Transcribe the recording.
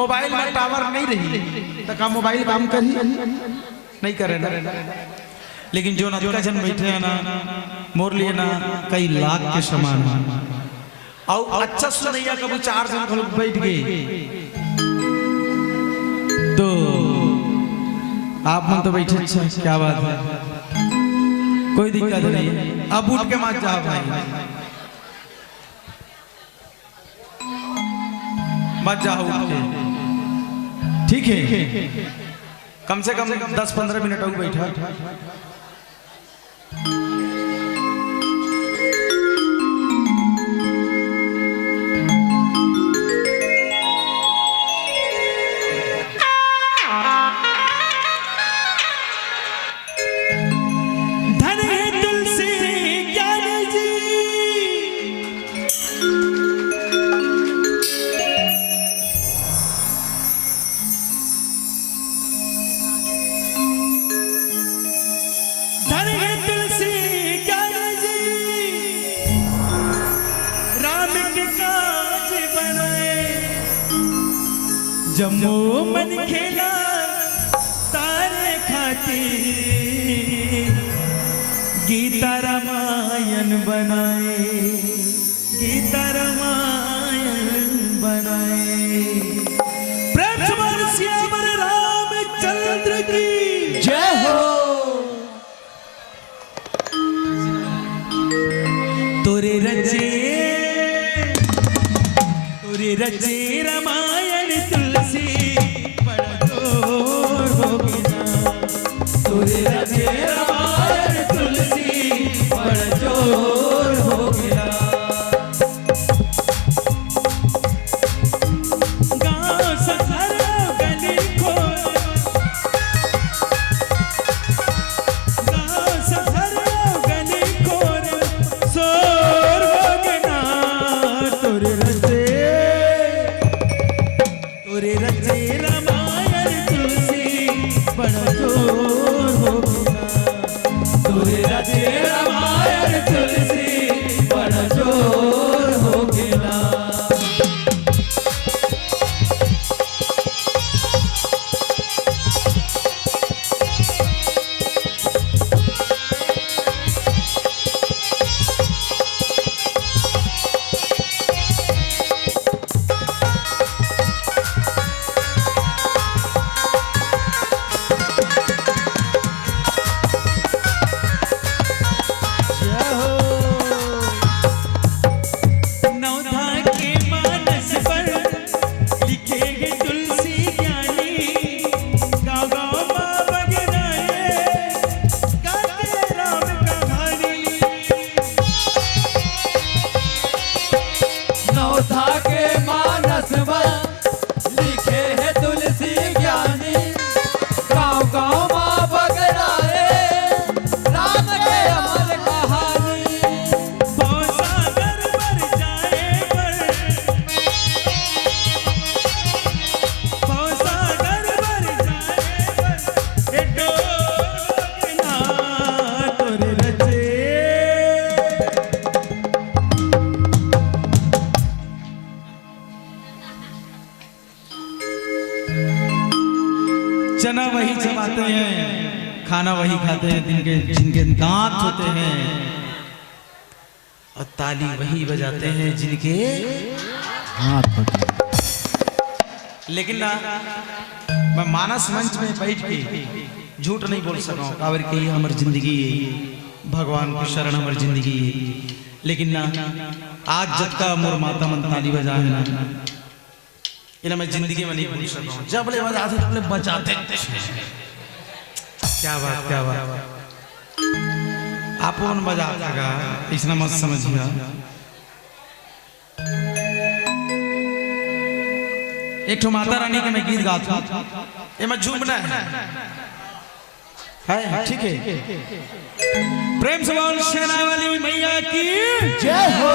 Mobile में tower नहीं रही तो का मोबाइल काम करी नहीं करे ना। लेकिन जो नौका जन बैठे हैं ना मोर लिए ना कई लाख के समान और अच्छा सुनैया कभी 4 जन लोग बैठ गए तो आप मन तो बैठे अच्छा क्या बात है, कोई दिक्कत नहीं। अब उठ के मत जाओ भाई, मत जाओ उठ के, ठीक है। कम से कम 10-15 मिनट और बैठा। जम्मू मन खेला तारे खाती गीता रामायण बनाए, गीता रामायण बनाए। प्रेम से श्यामर रामचंद्र की जय हो। तोरे रचे रामायण तुलसी बड़ा जोर हो गया। तोरे रचे रामायण तुलसी बड़ा जोर हो गया। गाँव शहर गली खोर, गाँव शहर गली खोर शोर हो गया। तोरे रचे रामायण तुलसी बड़ा जोर हो गया। तोरे रचे रामायण तुलसी बड़ा जोर हो गया। चना वही चबाते हैं, खाना वही खाते हैं जिनके दांत होते हैं, और ताली वही बजाते हैं जिनके हाथ होते हैं। लेकिन ना मैं मानस मंच में बैठ के झूठ नहीं बोल सका हूँ, काबर के हमारी जिंदगी भगवान को शरण हमारी जिंदगी। लेकिन ना आज जब का मोर माता मन ताली बजा है ना, इन्हें मैं जिंदगी में नहीं भूल सका हूँ। जब ले बजाते तब ले बजाते। क्या बात, क्या बात। आप उन बजाता का इसना मत समझिए। एक तो माता रानी के मैं गीत गाता हूँ, ये मैं झूमना है, ठीक है। प्रेम से बोल सेना वाली मैया की जय हो।